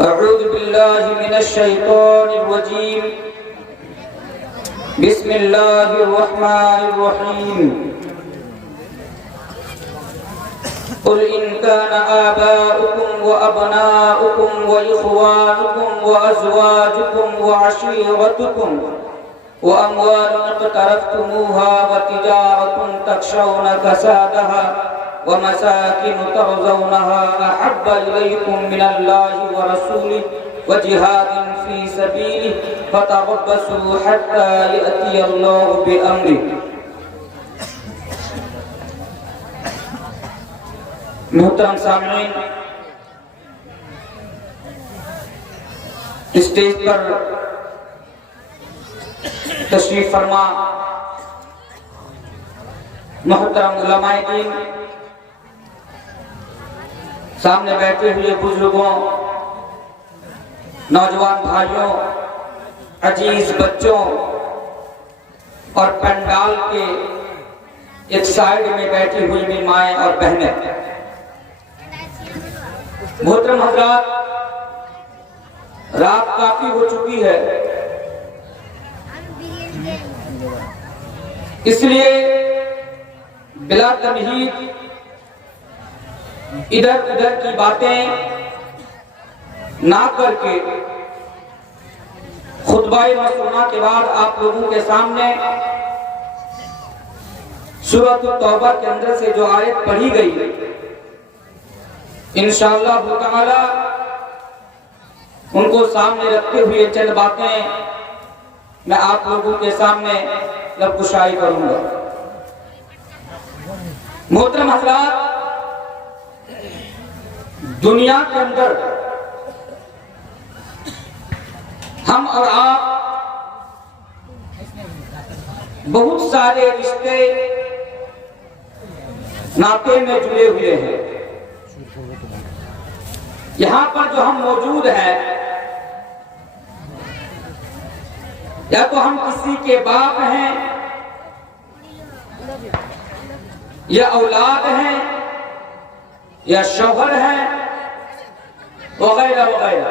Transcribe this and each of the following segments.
أعوذ بالله من الشيطان الرجيم بسم الله الرحمن الرحيم قل إن كان آباؤكم وأبناؤكم وإخوانكم وأزواجكم وعشيرتكم وأموال اقترفتموها وتجارة تخشون كسادها ومساكن ترضونها أحب إليكم من الله ورسوله وجهاد في سبيله فتربصوا حتى يأتي الله بأمره. محترم سامعین، اسٹیج پر تشریف فرما محترم علماء دین، سامنے بیٹھے ہوئے بزرگوں، نوجوان بھائیوں، عزیز بچوں اور پنڈال کے ایک سائیڈ میں بیٹھی ہوئی میری مائیں اور بہنیں، محترم حضرات، رات کافی ہو چکی ہے، اس لیے بلا تمہید ادھر ادھر کی باتیں نہ کر کے خطبہ مسنونہ کے بعد آپ لوگوں کے سامنے سورۃ التوبہ کے اندر سے جو آیت پڑھی گئی انشاءاللہ تعالی ان کو سامنے رکھتے ہوئے چند باتیں میں آپ لوگوں کے سامنے لب گشائی کروں گا. محترم حضرات، دنیا کے اندر ہم اور آپ بہت سارے رشتے ناطے میں جڑے ہوئے ہیں. یہاں پر جو ہم موجود ہیں، یا تو ہم کسی کے باپ ہیں، یا اولاد ہیں، یا شوہر ہیں، وغیرہ وغیرہ.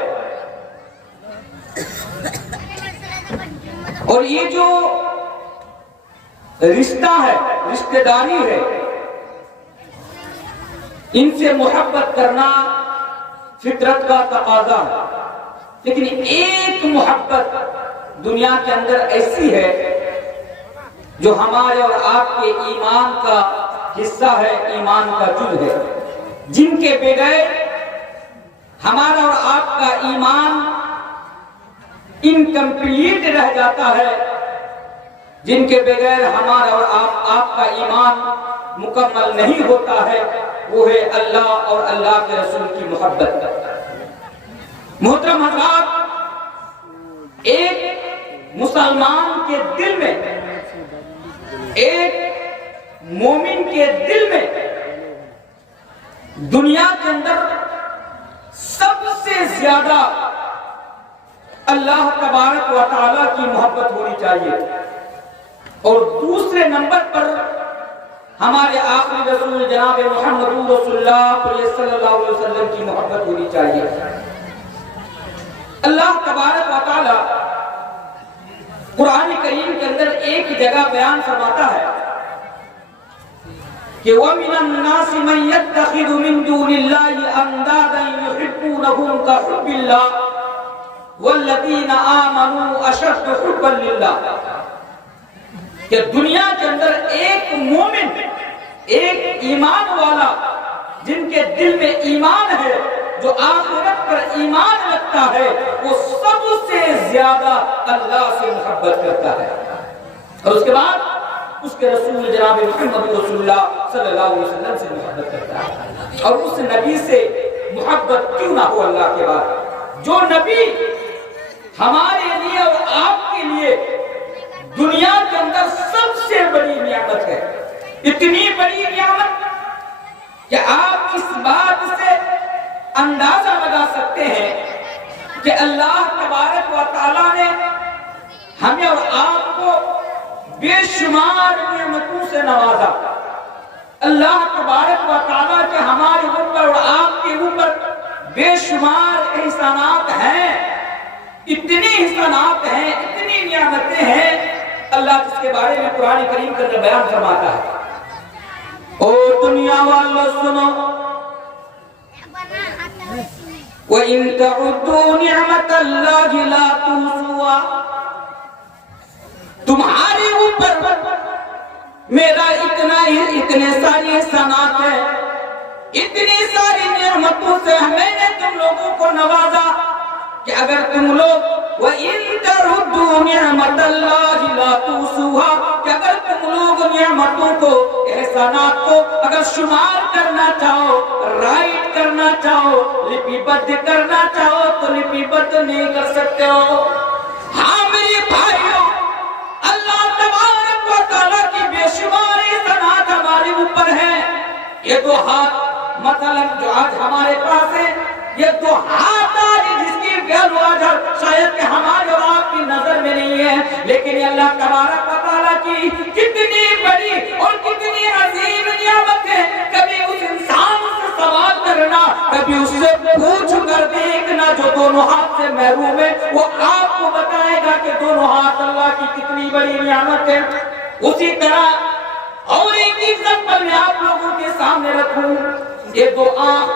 اور یہ جو رشتہ ہے، رشتہ داری ہے، ان سے محبت کرنا فطرت کا تقاضا ہے. لیکن ایک محبت دنیا کے اندر ایسی ہے جو ہمارے اور آپ کے ایمان کا حصہ ہے، ایمان کا جز ہے، جن کے بغیر ہمارا اور آپ کا ایمان انکمپلیٹ رہ جاتا ہے، جن کے بغیر ہمارا اور آپ کا ایمان مکمل نہیں ہوتا ہے. وہ ہے اللہ اور اللہ کے رسول کی محبت. محترم حضرات، ایک مسلمان کے دل میں، ایک مومن کے دل میں دنیا کے اندر سب سے زیادہ اللہ تبارک و تعالی کی محبت ہونی چاہیے، اور دوسرے نمبر پر ہمارے آخری رسول جناب محمد رسول اللہ صلی اللہ علیہ وسلم کی محبت ہونی چاہیے. اللہ تبارک و تعالی قرآن کریم کے اندر ایک جگہ بیان فرماتا ہے کہ وَمِنَ النَّاسِ مَن يَتَّخِذُ مِن دُونِ اللَّهِ أَندَادًا يُحِبُّونَهُمْ كَحُبِّ اللَّهِ وَالَّذِينَ آمَنُوا أَشَدُّ حُبًّا لِلَّهِ. کہ دنیا کے اندر ایک مومن، ایک ایمان والا جن کے دل میں ایمان ہے، جو آخرت پر ایمان رکھتا ہے، وہ سب سے زیادہ اللہ سے محبت کرتا ہے، اور اس کے بعد اس کے رسول جناب محمد رسول اللہ صلی اللہ علیہ وسلم سے محبت کرتا ہے. اور اس نبی سے محبت کیوں نہ ہو اللہ کے بعد، جو نبی ہمارے لیے اور آپ کے لیے دنیا کے اندر سب سے بڑی نعمت ہے. اتنی بڑی نعمت کہ آپ اس بات سے اندازہ لگا سکتے ہیں کہ اللہ تبارک و تعالی نے ہمیں اور آپ کو بے شمار نعمتوں سے نوازا. اللہ تبارک و تعالیٰ کے ہمارے اوپر اور آپ کے اوپر بے شمار احسانات ہیں، اتنے احسانات ہیں، اتنی نعمتیں ہیں اللہ جس کے بارے میں قرآن کریم کے اندر بیان فرماتا ہے۔ او دنیا والوں سنو، وَإِن تَعُدُّوا نِعْمَةَ اللَّهِ لَا تُحْصُوهَا، تمہارے اوپر میرا اتنے ساری احسانات ہیں، اتنی ساری نعمتوں سے میں نے تم لوگوں کو نوازا کہ اگر تم لوگ وَإِن تَعُدُّوا نِعْمَةَ اللَّهِ لَا تُحْصُوهَا، کہ اگر تم لوگ نعمتوں کو، احسانات کو اگر شمار کرنا چاہو، رائٹ کرنا چاہو، لپی بد کرنا چاہو تو لپی بد نہیں کر سکتے ہو۔ ہاں میرے بھائیوں، اللہ تبارک و تعالیٰ کی بے شمار احسانات ہمارے اوپر ہیں۔ یہ دو ہاتھ مثلا جو آج ہمارے پاس ہے، یہ دو ہاتھ آج جس کی ویلو آج شاید کہ ہمارے اور آپ کی نظر میں نہیں ہے، لیکن یہ اللہ تبارک و تعالیٰ کی کتنی بڑی اور کتنی عظیم نعمت ہے۔ کبھی اس انسان سے سوال کرنا، کبھی اس سے پوچھ کر دیکھنا جو دونوں ہاتھ سے محروم ہے، وہ آپ کو بتائے گا کہ دونوں ہاتھ اللہ کی کتنی بڑی نعمت ہے۔ اسی طرح اور ایک ایگزامپل میں آپ لوگوں کے سامنے رکھوں، یہ دو آنکھ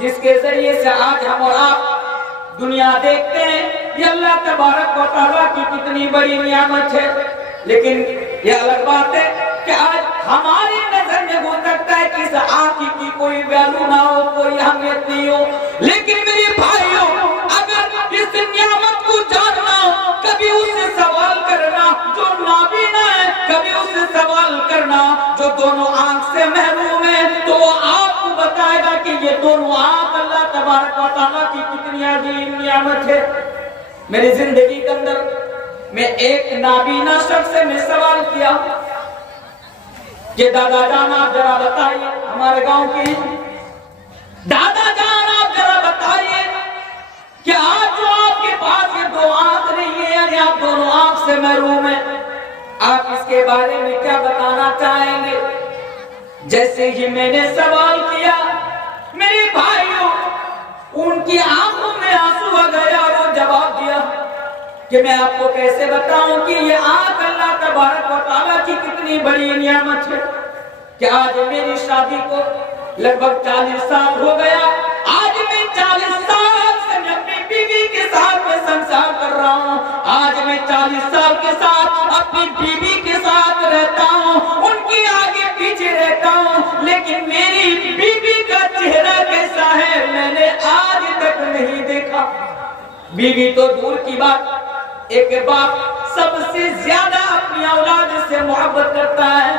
جس کے ذریعے سے آج ہم اور آپ دنیا دیکھتے ہیں، یہ اللہ تبارک و تعالیٰ کی کتنی بڑی نعمت ہے۔ لیکن یہ الگ بات ہے کہ آج ہماری نظر میں ہو سکتا ہے کہ اس آنکھ کی کوئی ویلو نہ ہو، کوئی اہمیت نہیں ہو، لیکن میرے بھائیوں اگر اس نعمت کو جاننا، کبھی اس سے سوال کرنا جو نابینا ہے، کبھی اس سے سوال کرنا جو دونوں آنکھ سے محروم ہے، تو وہ آپ کو بتائے گا کہ یہ دونوں آنکھ اللہ تبارک و تعالیٰ کی کتنی عظیم نعمت ہے۔ میری زندگی کے اندر میں ایک نابینا شخص سے میں سوال کیا کہ دادا جان آپ ذرا بتائیے، ہمارے گاؤں کی دادا جان آپ ذرا بتائیے کہ آج جو آپ کے پاس یہ دو آنکھ نہیں ہے، یعنی آپ دونوں آنکھ سے محروم ہیں، آپ اس کے بارے میں کیا بتانا چاہیں گے؟ جیسے ہی میں نے سوال کیا، میرے بھائیوں ان کی آنکھوں میں آنسو آ گیا اور وہ جواب دیا کہ میں آپ کو کیسے بتاؤں کہ یہ آنکھ اللہ تبارک و تعالیٰ کی کتنی بڑی نعمت ہے کہ آج میری شادی کو لگ بھگ 40 سال ہو گیا، آج میں 40 سال سے میں اپنی بیوی کے ساتھ میں سنسار کر رہا ہوں، آج میں 40 سال کے ساتھ اپنی بیوی کے ساتھ رہتا ہوں، ان کی آگے پیچھے رہتا ہوں، لیکن میری بیوی کا چہرہ کیسا ہے میں نے آج تک نہیں دیکھا۔ بیوی تو دور کی بات، ایک باپ سب سے زیادہ اپنی اولاد سے محبت کرتا ہے،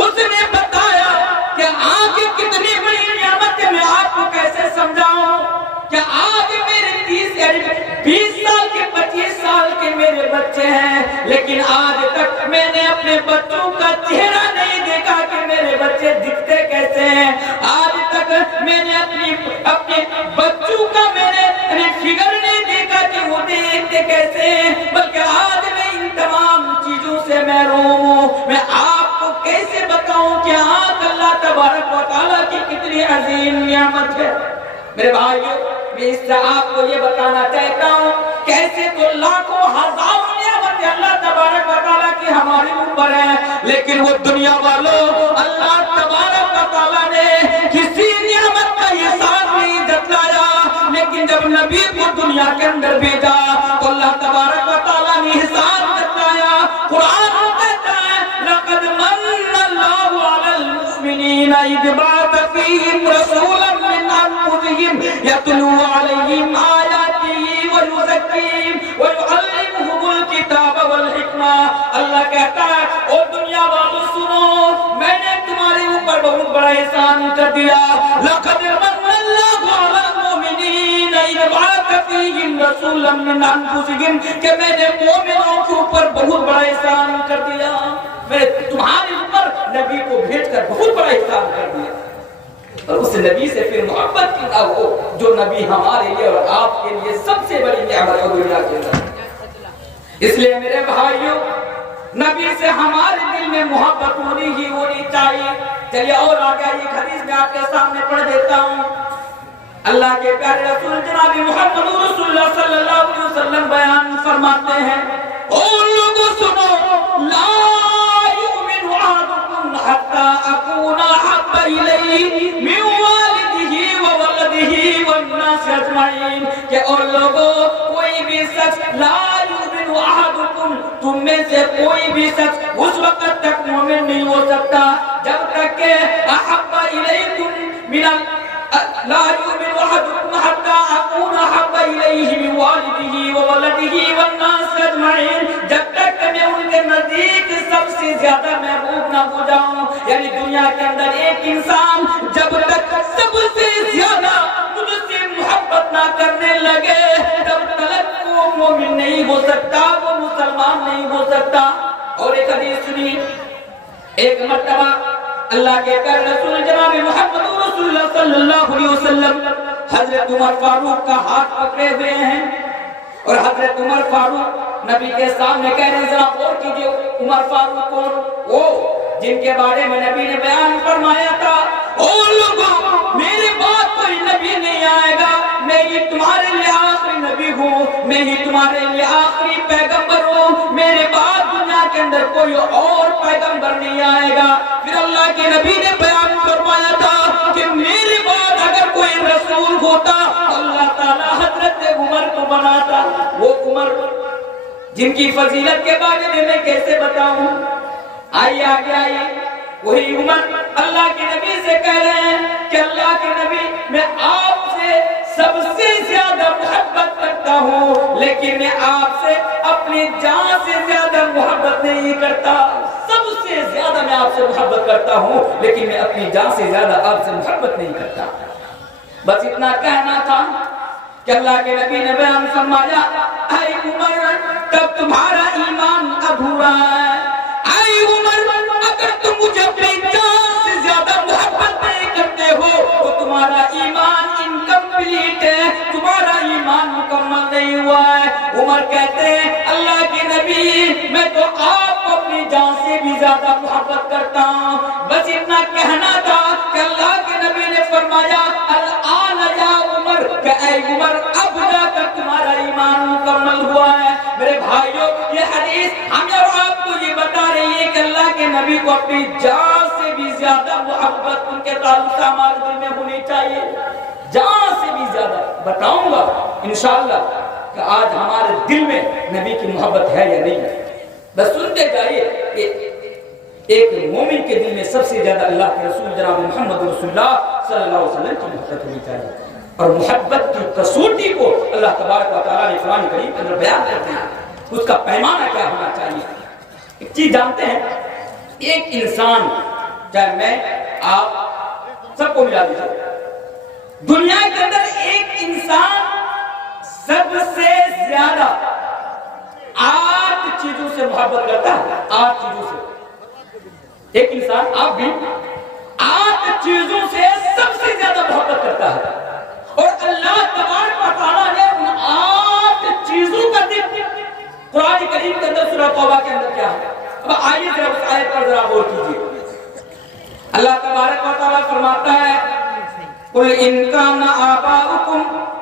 اس نے بتایا کہ آج کتنی بڑی نعمت ہے، میں آپ کو کیسے سمجھاؤں کہ آج میرے 20 سال کے 25 سال کے میرے بچے ہیں، لیکن آج تک میں نے اپنے بچوں کا چہرہ نہیں دیکھا کہ میرے بچے دکھتے کیسے ہیں، آج تک میں نے اپنے بچوں کا میں نے فگر نہیں دیکھا کہ وہ دیکھتے کیسے ہیں، بلکہ آج میں ان تمام چیزوں سے محروم ہوں۔ میں آپ کو کیسے بتاؤں کہ آنکھ اللہ تبارک و تعالیٰ کی کتنی عظیم نعمت ہے۔ میرے بھائیو میں اس سے آپ کو یہ بتانا چاہتا ہوں، کیسے تو لاکھوں ہزاروں نعمتیں اللہ تبارک و تعالیٰ کی ہمارے اوپر ہیں، لیکن وہ دنیا والوں اللہ تبارک و تعالیٰ نے کسی نعمت کا احسان نہیں جتلایا، لیکن جب نبی کو دنیا کے اندر بھیجا تو اللہ تبارک و تعالیٰ نے احسان جتلایا۔ قرآن کہتا ہے لَقَدْ مَنَّ اللَّهُ عَلَى الْمُؤْمِنِينَ إِذْ بَعَثَ فِيهِمْ رَسُولًا مِّنْ أَنفُسِهِمْ يَتْلُو عَلَيْهِمْ آيَاتِهِ وَيُزَكِّيهِمْ وَيُعَلِّمُهُمُ الْكِتَابَ وَالْحِكْمَةَ۔ اللہ کہتا ہے او دنیا والوں سنو، میں نے تمہارے اوپر بہت بڑا احسان کر دیا۔ لَقَدْ مَنَّ اللَّهُ عَلَى الْمُؤْمِنِينَ إِذْ بَعَثَ فِيهِمْ رَسُولًا مِّنْ أَنفُسِهِمْ کہ میں نے مومنوں کے اوپر بہت بڑا احسان کر دیا، میں نے تمہارے اوپر نبی کو بھیج کر بہت بڑا احسان کر دیا۔ اور اس نبی سے پھر محبت کی نہ ہو جو نبی ہمارے لیے اور آپ کے لیے سب سے بڑی نعمت ہے دنیا کے اندر۔ اس لیے میرے بھائیوں نبی سے ہمارے دل میں محبت ہونی چاہیے۔ چلیے اور آگے ایک حدیث میں آپ کے سامنے پڑھ دیتا ہوں۔ اللہ کے پیارے رسول جناب محمد رسول اللہ صلی اللہ علیہ وسلم بیان فرماتے ہیں، اور لوگوں سنو، لا یؤمن احدکم حتی اکون احب الیہ من والدہ وولدہ والناس اجمعین، کہ اور لوگوں کوئی بھی شخص، لا یؤمن احدکم، تم میں سے کوئی بھی شخص اس وقت تک مومن نہیں ہو سکتا جب تک کہ احب الیکم من لا يؤمن أحدكم حتى أكون أحب إليه من والده وولده والناس أجمعين، جب تک کہ میں ان کے نزدیک سب سے زیادہ محبوب نہ ہو جاؤں۔ یعنی دنیا کے اندر ایک انسان جب تک سب سے زیادہ مجھ سے محبت نہ کرنے لگے تب تک وہ مومن نہیں ہو سکتا، وہ مسلمان نہیں ہو سکتا۔ اور ایک حدیث سنی، ایک مرتبہ اللہ کے پیارے رسول جناب محمد رسول اللہ صلی اللہ علیہ وسلم حضرت عمر فاروق کا ہاتھ پکڑے ہوئے ہیں، اور حضرت عمر فاروق نبی کے سامنے کہہ رہے ہیں، ذرا غور کیجئے، عمر فاروق کون؟ وہ جن کے بارے میں نبی نے بیان فرمایا تھا، او لوگوں میرے بعد کوئی نبی نہیں آئے گا، میں ہی تمہارے لیے آخری نبی ہوں، میں ہی تمہارے لیے آخری پیغمبر ہوں، میرے بعد دنیا کے اندر کوئی اور پیغمبر نہیں آئے گا۔ پھر اللہ کے نبی نے بیان فرمایا تھا کہ میرے بعد اگر کوئی رسول ہوتا اللہ تعالیٰ حضرت عمر کو بناتا۔ وہ عمر جن کی فضیلت کے بارے میں میں کیسے بتاؤں؟ آئیے آگے آئیے، وہی عمر اللہ کے نبی سے کہہ رہے ہیں کہ اللہ کے نبی میں آپ سے سب سے زیادہ محبت کرتا ہوں، لیکن میں آپ سے اپنی جان سے زیادہ محبت نہیں کرتا۔ سب سے زیادہ میں آپ سے محبت کرتا ہوں، لیکن میں اپنی جان سے زیادہ آپ سے محبت نہیں کرتا۔ بس اتنا کہنا تھا کہ اللہ کے نبی نے بیان فرمایا، اے عمر تب تمہارا ایمان ادھورا ہے، اے عمر اگر تم مجھے اپنی جان سے زیادہ محبت نہیں کرتے ہو تو تمہارا ایمان انکمپلیٹ ہے، تمہارا ایمان مکمل نہیں ہوا ہے۔ عمر کہتے ہیں اللہ کے نبی میں تو آپ کو اپنی جان سے بھی زیادہ محبت کرتا ہوں۔ بس اتنا کہنا تھا کہ اللہ کے نبی نے فرمایا الآن یا عمر، کہ اے عمر اب جا کر تمہارا ایمان مکمل ہوا ہے۔ میرے بھائیوں یہ حدیث ہمیں اور آپ کو یہ بتا رہی ہے کہ اللہ کے نبی کو اپنی جان سے بھی زیادہ محبت ان کے تعلق ہمارے دل میں ہونی چاہیے، جان سے بھی زیادہ۔ بتاؤں گا انشاءاللہ کہ آج ہمارے دل میں نبی کی محبت ہے یا نہیں ہے۔ بس سنتے جائیے کہ ایک مومن کے دل میں سب سے زیادہ اللہ کے رسول جناب محمد رسول اللہ صلی اللہ علیہ وسلم کی محبت ہونی چاہیے، اور محبت کی کسوٹی کو اللہ تبارک و تعالیٰ نے قرآن کریم کے اندر بیان کرتے ہیں، اس کا پیمانہ کیا ہونا چاہیے۔ ایک چیز جانتے ہیں، ایک انسان، چاہے میں آپ سب کو ملا دیجیے، دنیا کے اندر ایک انسان سب سے زیادہ 8 چیزوں سے محبت کرتا ہے، 8 چیزوں سے۔ ایک انسان، آپ بھی 8 چیزوں سے سب سے زیادہ محبت کرتا ہے، اور اللہ تبارک و تعالیٰ نے ان 8 چیزوں کا ذکر قرآن کریم کے اندر سورہ توبہ کے اندر کیا ہے۔ اب آئیے ذرا اس آیت پر ذرا غور کیجیے۔ اللہ تبارک و تعالیٰ فرماتا ہے قُلْ إِنْ كَانَ آبَاؤُكُمْ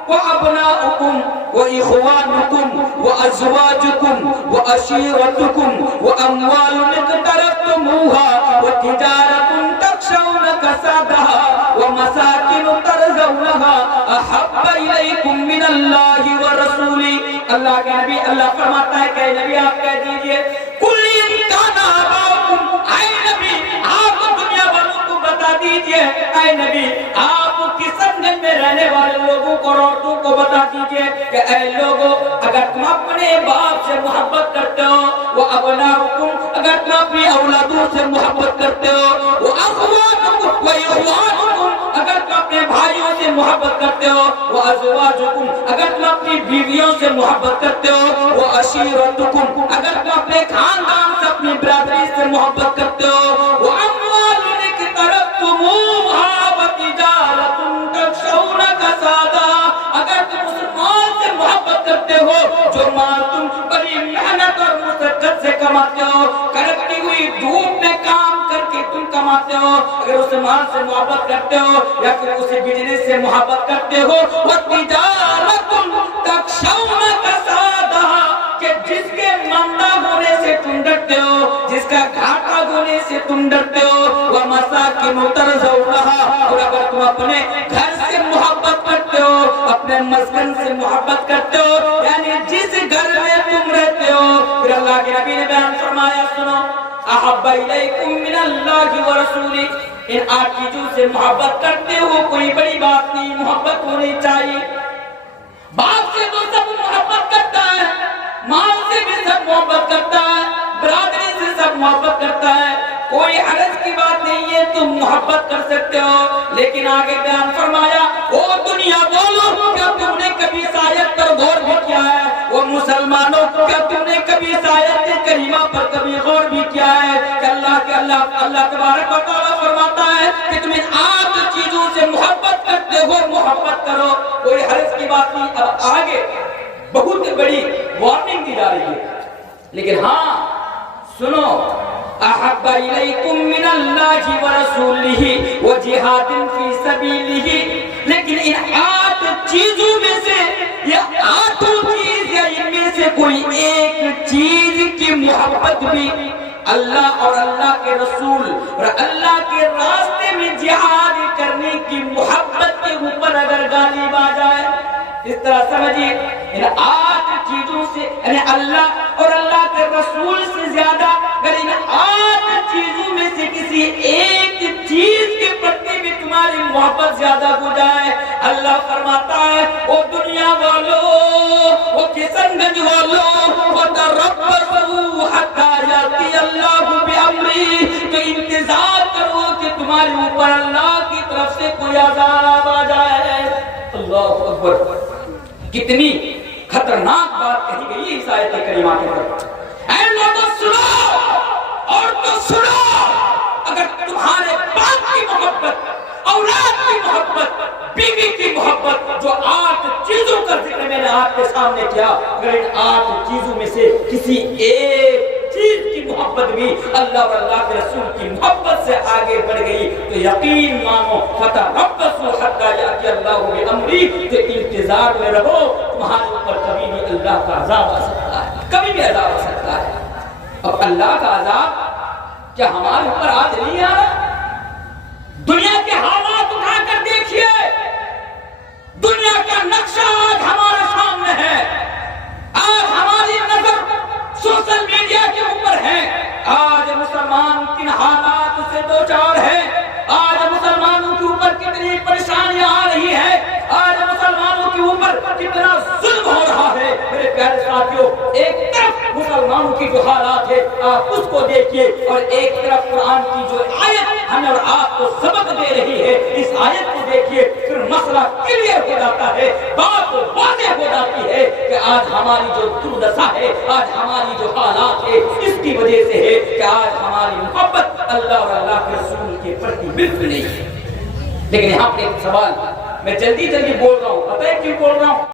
وَأَبْنَاؤُكُمْ وَإِخْوَانُكُمْ وَأَزْوَاجُكُمْ وَعَشِيرَتُكُمْ وَأَمْوَالٌ اقْتَرَفْتُمُوهَا وَتِجَارَةٌ تَخْشَوْنَ كَسَادَهَا وَمَسَاكِنُ تَرْضَوْنَهَا أَحَبَّ إِلَيْكُمْ مِنَ اللَّهِ وَرَسُولِهِ۔ اللہ کے نبی اللہ فرماتا ہے کہ نبی آپ کہہ دیجئے قُلْ إِنْ كَانَ آبَاؤُكُمْ، اے نبی آپ دنیا والوں کو بتا دیجئے، اے نبی آپ کسن گنج میں رہنے والے لوگوں کو اور عورتوں کو بتا دیجئے کہ اے لوگوں اگر تم اپنے باپ سے محبت کرتے ہو، وہ ابناؤکم اگر تم اپنی اولادوں سے محبت کرتے ہو، وہ اخوانکم و اخوانکم اگر تم اپنے بھائیوں سے محبت کرتے ہو، وہ ازواجکم اگر تم اپنی بیویوں سے محبت کرتے ہو، وہ عشیرتکم اگر تم اپنے خاندان سے اپنی برادری سے محبت کرتے ہو، وہ اموال اقترفتموها وتجارۃ تخشون کسادها اگر تم اس مال سے محبت کرتے ہو جو مال تم بڑی محنت اور مشقت سے کماتے ہو، کڑکتی ہوئی دھوپ میں کام کر کے تم کماتے ہو, اگر اس مال سے محبت کرتے ہو, یا پھر اسے بزنس سے محبت کرتے ہو, وَتِجَارَةٌ تَخْشَوْنَ كَسَادَهَا, کہ جس کے مندہ ہونے سے تم ڈرتے ہو, جس کا گھاٹا ہونے سے تم ڈرتے ہو, وَمَسَاكِنُ تَرْضَوْنَهَا, اور اگر تم اپنے گھر سے محبت کرتے ہو, اپنے مسکن سے محبت کرتے ہو, یعنی جس گھر میں تم رہتے ہو. پھر اللہ کے نبی نے بیان فرمایا, سنو, احب الیکم من اللہ ورسولہ, ان 8 چیزوں سے محبت کرتے ہو, کوئی بڑی بات نہیں, محبت ہونی چاہیے. باپ سے تو سب محبت کرتا ہے, ماں سے بھی سب محبت کرتا ہے, برادری سے سب محبت کرتا ہے, کوئی حرج کی بات نہیں ہے, تم محبت کر سکتے ہو. لیکن آگے بیان فرمایا, او دنیا بولو, کیا تم نے کبھی اس آیت پر غور بھی کیا ہے؟ وہ مسلمانوں, کیا تم نے کبھی اس آیت کریمہ پر کبھی غور بھی کیا ہے کہ اللہ تبارک و تعالیٰ فرماتا ہے کہ تم ان 8 چیزوں سے محبت کرتے ہو, محبت کرو, کوئی حرج کی بات نہیں. اب آگے بہت بڑی وارننگ دی جا رہی ہے, لیکن ہاں سنو, احب الیکم من اللہ ورسولہ وجہاد فی سبیلہ, لیکن ان 8 چیزوں میں سے, یہ 8 چیز یا ان میں سے کوئی ایک چیز کی محبت بھی اللہ اور اللہ کے رسول اور اللہ کے راستے میں جہاد کرنے کی محبت کے اوپر اگر غالب آ جائے, اس طرح سمجھیے, ان 8 چیزوں سے یعنی اللہ اور اللہ کے رسول سے زیادہ اگر ان 8 چیزوں میں سے کسی ایک چیز کے پرتی بھی تمہاری محبت زیادہ ہو جائے, اللہ فرماتا ہے, وہ دنیا والوں, وہ کشن گنج والوں, وَتَرَبَّصُوا حَتَّىٰ يَأْتِيَ اللَّهُ بِأَمْرِهِ, تو انتظار کرو کہ تمہارے اوپر اللہ کی طرف سے کوئی عذاب آ جائے. اللہ اکبر, کتنی خطرناک بات کہی گئی ہے اس آیت کریمہ کے اندر. اے لوگوں سنو, اور تو سنو, اگر تمہارے باپ کی محبت, اولاد کی محبت, بیوی کی محبت, جو 8 چیزوں کا ذکر میں نے آپ کے سامنے کیا, اگر ان 8 چیزوں میں سے کسی ایک چیز کی محبت بھی اللہ اور اللہ کے رسول کی محبت سے آگے بڑھ گئی, تو یقین مانو, فتربصوا حتی یأتی اللہ بامرہ, تو انتظار میں رہو, تمہارے اوپر کبھی بھی اللہ کا عذاب آ سکتا ہے, کبھی بھی عذاب آ سکتا ہے. اب اللہ کا عذاب کیا ہمارے اوپر آج نہیں آ رہا؟ دنیا کے حالات اٹھا کر دیکھیے, دنیا کا نقشہ آج ہمارے سامنے ہے. آج ہماری نظر سوشل میڈیا کے اوپر ہے. آج مسلمان کن حالات سے دوچار ہے, آج مسلمانوں کے اوپر کتنی پریشانیاں آ رہی ہے, آج مسلمانوں کے اوپر کتنا ظلم ہو رہا ہے. میرے پیارے ساتھیوں, ایک طرف مسلمانوں کی جو حالات ہے آپ اس کو دیکھیے, اور ایک طرف قرآن کی جو آیت ہمیں اور آپ کو سبق دے رہی ہے, اس آیت کو دیکھیے, پھر مسئلہ کلیئر ہو جاتا ہے, بات واضح ہو جاتی ہے کہ آج ہماری جو دردسا ہے, آج ہماری جو حالات ہے, اس کی وجہ سے ہے کہ آج ہماری محبت اللہ اور اللہ کے رسول کے پرتی بالکل نہیں ہے. لیکن یہاں پہ ایک سوال میں جلدی بول رہا ہوں, پتہ ہے کیوں بول رہا ہوں؟